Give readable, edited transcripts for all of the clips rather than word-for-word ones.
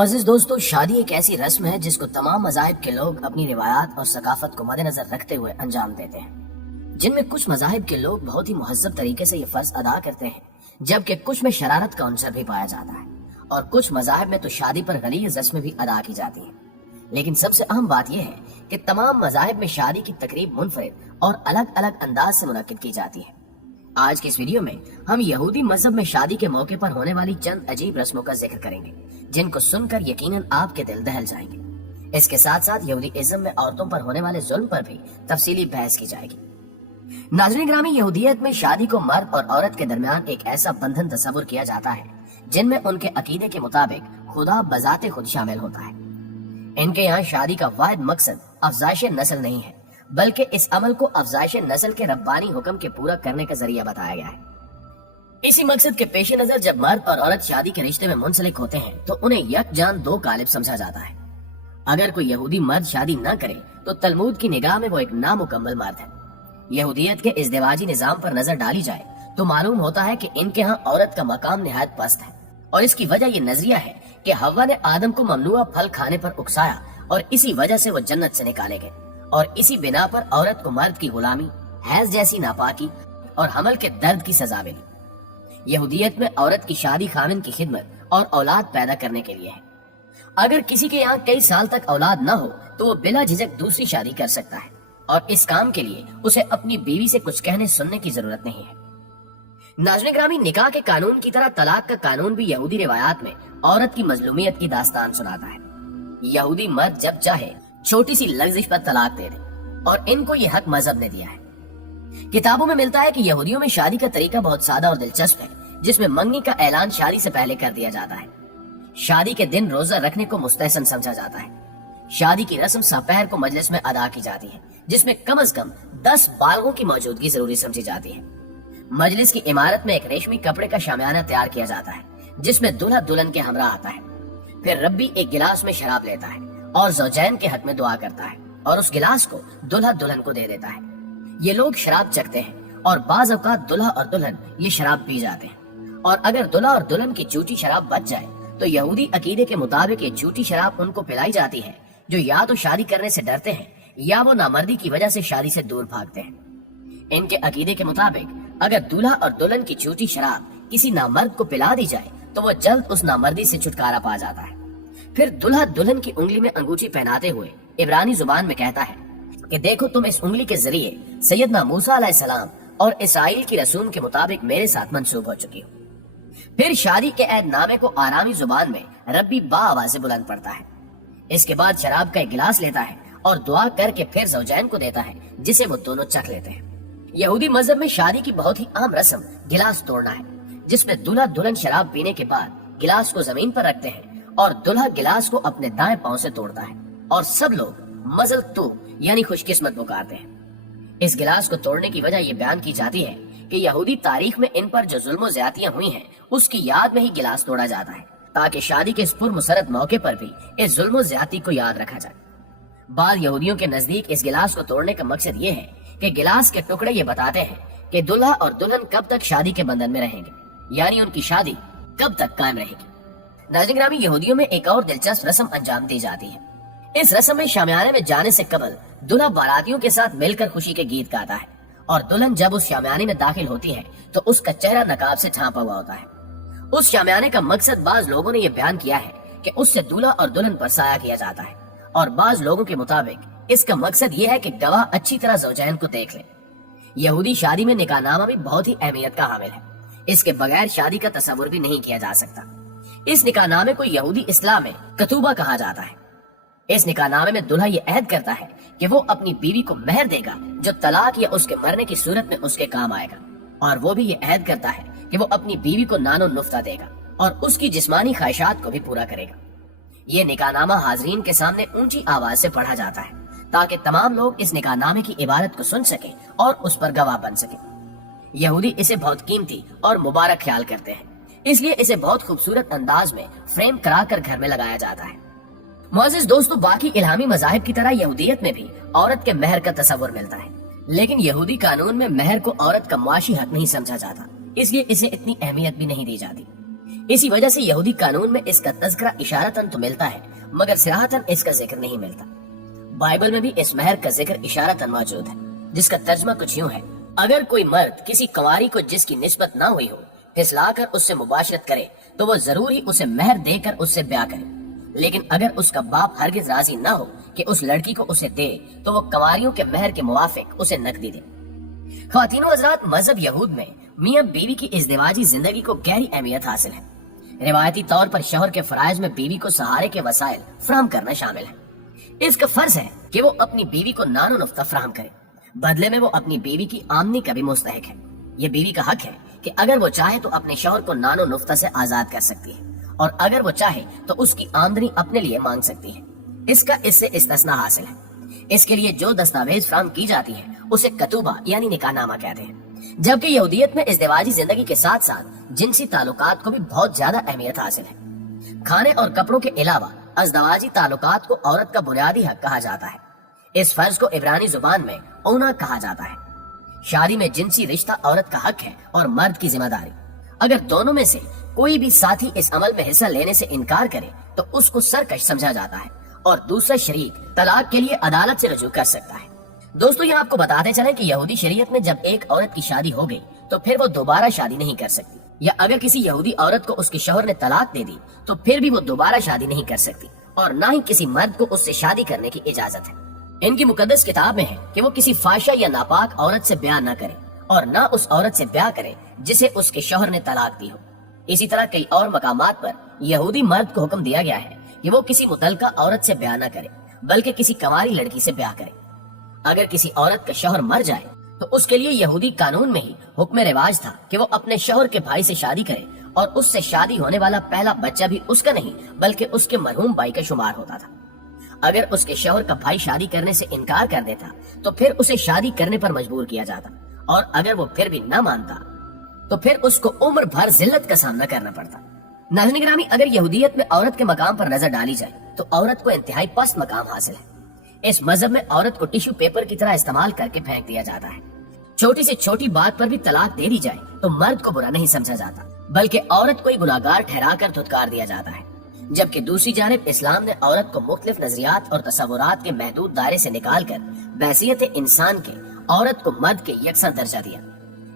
अजीज दोस्तों, शादी एक ऐसी रस्म है जिसको तमाम मज़ाहिब के लोग अपनी रिवायात और सकाफत को मद्देनजर रखते हुए अंजाम देते हैं, जिनमें कुछ मज़ाहिब के लोग बहुत ही मुहज़्ज़ब तरीके से ये फर्ज अदा करते हैं, जबकि कुछ में शरारत का अंसर भी पाया जाता है और कुछ मज़ाहिब में तो शादी पर गलीज़ रस्में भी अदा की जाती हैं। लेकिन सबसे अहम बात यह है कि तमाम मज़ाहिब में शादी की तकरीब मुनफरिद और अलग अलग अंदाज से मुनक्किद की जाती है। आज की इस वीडियो में हम यहूदी मजहब में शादी के मौके पर होने वाली चंद अजीब रस्मों का जिक्र करेंगे, जिनको सुनकर यकीनन आपके दिल दहल जाएंगे। इसके साथ साथ यहूदी इज़्म में औरतों पर होने वाले जुल्म पर भी तफसीली बहस की जाएगी। नाज़रीन ग्रामी, यहूदियत में शादी को मर्द और औरत के दरमियान एक ऐसा बंधन तस्वुर किया जाता है जिनमें उनके अकीदे के मुताबिक खुदा बजाते खुद शामिल होता है। इनके यहाँ शादी का वाहिद मकसद अफजाइश नस्ल नहीं है, बल्कि इस अमल को अफजाइश नस्ल के रब्बानी हुक्म के पूरा करने का जरिया बताया गया है। इसी मकसद के पेश नजर जब मर्द और औरत शादी के रिश्ते में मुंसलिक होते हैं तो उन्हें यकजान दो कालिब समझा जाता है। अगर कोई यहूदी मर्द शादी न करे तो तलमूद की निगाह में वो एक नामुकम्मल मर्द है। यहूदियत के इज़्दिवाजी निजाम पर नजर डाली जाए तो मालूम होता है कि इनके यहाँ औरत का मकाम निहायत पस्त है, और इसकी वजह ये नजरिया है कि हव्वा ने आदम को ममनुआ फल खाने पर उकसाया और इसी वजह से वो जन्नत से निकाले गए, और इसी बिना पर औरत को मर्द की गुलामी, हैज जैसी नापाकी और हमल के दर्द की सजा मिली। यहूदियत में औरत की शादी खामिन की खिदमत और औलाद पैदा करने के लिए है। अगर किसी के यहाँ कई साल तक औलाद न हो तो वो बिला झिझक दूसरी शादी कर सकता है, और इस काम के लिए उसे अपनी बीवी से कुछ कहने सुनने की जरूरत नहीं है। नाज़रीन ग्रामी, निकाह के कानून की तरह तलाक का कानून भी यहूदी रिवायात में औरत की मजलूमियत की दास्तान सुनाता है। यहूदी मर्द जब चाहे छोटी सी लग्जिश पर तलाक दे दे, और इनको ये हक मजहब ने दिया है। किताबों में मिलता है कि यहूदियों में शादी का तरीका बहुत सादा और दिलचस्प है, जिसमें मंगनी का ऐलान शादी से पहले कर दिया जाता है। शादी के दिन रोजा रखने को मुस्तहसन समझा जाता है। शादी की रस्म सपहर को मजलिस में अदा की जाती है, जिसमें कम से कम 10 बालगों की मौजूदगी जरूरी समझी जाती है। मजलिस की इमारत में एक रेशमी कपड़े का शामियाना तैयार किया जाता है, जिसमें दूल्हा दुल्हन के हमरा आता है। फिर रब्बी एक गिलास में शराब लेता है और ज़ौजैन के हक में दुआ करता है, और उस गिलास को दूल्हा दुल्हन को दे देता है। ये लोग शराब चखते हैं और बाज़ औक़ात दूल्हा और दुल्हन ये शराब पी जाते हैं, और अगर दूल्हा और दुल्हन की झूठी शराब बच जाए तो यहूदी अकीदे के मुताबिक ये झूठी शराब उनको पिलाई जाती है, जो या तो शादी करने से डरते हैं या वो नामर्दी की वजह से शादी से दूर भागते हैं। इनके अकीदे के मुताबिक अगर दूल्हा और दुल्हन की झूठी शराब किसी नामर्द को पिला दी जाए तो वो जल्द उस नामर्दी से छुटकारा पा जाता है। फिर दूल्हा दुल्हन की उंगली में अंगूठी पहनाते हुए इब्रानी जुबान में कहता है कि देखो, तुम इस उंगली के जरिए सैयदना मूसा अलैहिस्सलाम और इसराइल की रसूम के मुताबिक मेरे साथ मंसूब हो चुकी हो। फिर शादी के ऐदनामे को आरामी जुबान में रब्बी बा आवाज़ बुलंद पड़ता है। इसके बाद शराब का एक गिलास लेता है और दुआ करके फिर ज़ौजैन को देता है, जिसे वो दोनों चख लेते हैं। यहूदी मजहब में शादी की बहुत ही आम रस्म गिलास तोड़ना है, जिसमें दूल्हा दुल्हन शराब पीने के बाद गिलास को जमीन पर रखते हैं और दूल्हा गिलास को अपने दाएं पांव से तोड़ता है, और सब लोग मजल तू यानी खुशकिस्मत पुकारते हैं। इस गिलास को तोड़ने की वजह यह बयान की जाती है कि यहूदी तारीख में इन पर जो जुल्म ज्यादतियां हुई हैं, उसकी याद में ही गिलास तोड़ा जाता है, ताकि शादी के इस पुरमुसरत मौके पर भी इस जुल्म ज्यादती को याद रखा जाए। बाद यहूदियों के नजदीक इस गिलास को तोड़ने का मकसद ये है कि गिलास के टुकड़े ये बताते हैं कि दूल्हा और दुल्हन कब तक शादी के बंधन में रहेंगे, यानी उनकी शादी कब तक कायम रहेगी। नाज़रीन ग्रामी, यहूदियों में एक और दिलचस्प रस्म अंजाम दी जाती है। इस रस्म में शामियाने में जाने से कबल दूल्हा बारातियों के साथ मिलकर खुशी के गीत गाता है, और दुल्हन जब उस शामियाने में दाखिल होती है तो उसका चेहरा नकाब से ढांपा हुआ होता है। उस शामियाने का मकसद बाज लोगों ने यह बयान किया है कि उससे दूल्हा और दुल्हन पर साया किया जाता है, और बाज लोगों के मुताबिक इसका मकसद ये है कि गवाह अच्छी तरह ज़ौजैन को देख ले। यहूदी शादी में निकाहनामा भी बहुत ही अहमियत का हामिल है। इसके बगैर शादी का तस्वुर भी नहीं किया जा सकता। इस निकाहनामे को यहूदी इस्लाम में कतूबा कहा जाता है। इस निकाहनामे में दूल्हा ये अहद करता है कि वो अपनी बीवी को मेहर देगा जो तलाक या उसके मरने की सूरत में उसके काम आएगा, और वो भी ये अहद करता है कि वो अपनी बीवी को नानो नुफ्ता देगा और उसकी जिस्मानी ख्वाहिशात को भी पूरा करेगा। ये निकाहनामा हाजरीन के सामने ऊंची आवाज से पढ़ा जाता है, ताकि तमाम लोग इस निकाहनामे की इबारत को सुन सके और उस पर गवाह बन सके। यहूदी इसे बहुत कीमती और मुबारक ख्याल करते हैं, इसलिए इसे बहुत खूबसूरत अंदाज में फ्रेम कराकर घर में लगाया जाता है। मुअज़्ज़िज़ दोस्तों, बाकी इल्हामी मज़ाहिब की तरह यहूदियत में भी औरत के महर का तस्वुर मिलता है, लेकिन यहूदी कानून में महर को औरत का मुआशी हक नहीं समझा जाता, इसलिए इसे इतनी अहमियत भी नहीं दी जाती। इसी वजह से यहूदी कानून में इसका तज़किरा इशारतन तो मिलता है, मगर सिराहतन इसका जिक्र नहीं मिलता। बाइबल में भी इस महर का जिक्र इशारतन मौजूद है, जिसका तर्जमा कुछ यूं है, अगर कोई मर्द किसी कंवारी को जिसकी निस्बत ना हुई हो फिसलाकर उससे मुबाशरत करे तो वो जरूर ही उसे महर देकर उससे ब्याह करे। लेकिन अगर उसका बाप हरगिज राजी ना हो कि उस लड़की को उसे दे तो वो कंवारियों के महर के मुवाफिक उसे नकदी दे। ख्वातीनो हजरात, मजहब यहूद में मियां बीवी की इज़्दिवाजी जिंदगी को गहरी अहमियत हासिल है। रिवायती तौर पर शौहर के फराइज में बीवी को सहारे के वसाइल फराहम करना शामिल है। इसका फर्ज है कि वो अपनी बीवी को नानो नुफ्ता फराहम करे, बदले में वो अपनी बीवी की आमदनी का भी मुस्तहिक है। ये बीवी का हक है कि अगर वो चाहे तो अपने शौहर को नानो नुफ्ता से आजाद कर सकती है, और अगर वो चाहे तो उसकी आमदनी अपने लिए मांग सकती है। इसका इससे इस्तिस्ना हासिल है। इसके लिए जो दस्तावेज फराहम की जाती है उसे कतूबा यानी निकाहनामा कहते हैं। जबकि यहूदियत में इज़्दिवाजी जिंदगी के साथ साथ जिनसी ताल्लुकात को भी बहुत ज्यादा अहमियत हासिल है। खाने और कपड़ों के अलावा अज़दवाजी ताल्लुकात को औरत का बुनियादी हक कहा जाता है। इस फर्ज को इब्रानी जुबान में ओना कहा जाता है। शादी में जिनसी रिश्ता औरत का हक है और मर्द की जिम्मेदारी। अगर दोनों में से कोई भी साथी इस अमल में हिस्सा लेने से इनकार करे तो उसको सरकश समझा जाता है और दूसरा शरीक तलाक के लिए अदालत से रजू कर सकता है। दोस्तों, ये आपको बताते चलें कि यहूदी शरीयत में जब एक औरत की शादी हो गई तो फिर वो दोबारा शादी नहीं कर सकती, या अगर किसी यहूदी औरत को उसके शौहर ने तलाक दे दी तो फिर भी वो दोबारा शादी नहीं कर सकती, और न ही किसी मर्द को उससे शादी करने की इजाजत है। इनकी मुकद्दस किताब में है कि वो किसी फाशा या नापाक औरत से ब्याह न करे और न उस औरत से ब्याह करे जिसे उसके शौहर ने तलाक दी हो। इसी तरह कई और मकामात पर यहूदी मर्द को हुक्म दिया गया है कि वो किसी मुतल्लका औरत से ब्याह न करे बल्कि किसी कंवारी लड़की से ब्याह करे। अगर किसी औरत का शौहर मर जाए तो उसके लिए यहूदी कानून में ही हुक्म रिवाज था कि वो अपने शौहर के भाई से शादी करे, और उससे शादी होने वाला पहला बच्चा भी उसका नहीं बल्कि उसके मरहूम भाई का शुमार होता था। अगर उसके शौहर का भाई शादी करने से इनकार कर देता तो फिर उसे शादी करने पर मजबूर किया जाता, और अगर वो फिर भी न मानता तो फिर उसको उम्र भर जिल्लत का सामना करना पड़ता। नाज़रीन गिरामी, अगर यहूदियत में औरत के मकाम पर नजर डाली जाए तो औरत को इंतहाई पस्त मकाम हासिल है। इस मजहब में औरत को टिश्यू पेपर की तरह इस्तेमाल करके फेंक दिया जाता है। छोटी से छोटी बात पर भी तलाक दे दी जाए तो मर्द को बुरा नहीं समझा जाता, बल्कि औरत को ही गुनाहगार ठहरा कर धुतकार दिया जाता है। जबकि दूसरी जानिब इस्लाम ने औरत को मुख्तलिफ नजरियात और तसव्वुरात के महदूद दायरे से निकाल कर बैसियत इंसान के औरत को मर्द के यकसा दर्जा दिया।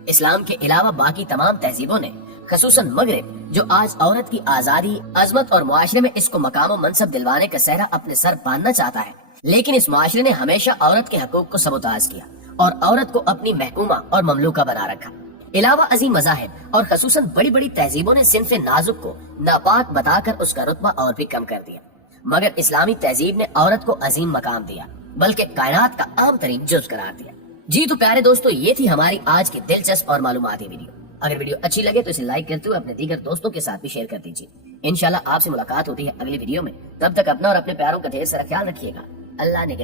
इस्लाम के अलावा बाकी तमाम तहजीबों ने, खसूसन मगरिब, जो आज औरत की आजादी, अजमत और मुआशरे में इसको मकाम और मनसब दिलवाने का सहरा अपने सर बांधना चाहता है, लेकिन इस मुआशरे ने हमेशा औरत के हकूक को सबोताज किया और औरत को अपनी महकूमा और ममलूका बना रखा। अलावा अजीम मज़ाहिब और खसूसन बड़ी बड़ी तहजीबों ने सिन्फ़े नाजुक को नापाक बताकर उसका रुतबा और भी कम कर दिया, मगर इस्लामी तहजीब ने औरत को अजीम मकाम दिया, बल्कि कायनात का आम तरीन जुज़ करार दिया। जी तो प्यारे दोस्तों, ये थी हमारी आज की दिलचस्प और मालूमाती वीडियो। अगर वीडियो अच्छी लगे तो इसे लाइक करते हुए अपने दीगर दोस्तों के साथ भी शेयर कर दीजिए। इंशाल्लाह आपसे मुलाकात होती है अगली वीडियो में। तब तक अपना और अपने प्यारों का ढेर सारा ख्याल रखिएगा। अल्लाह ने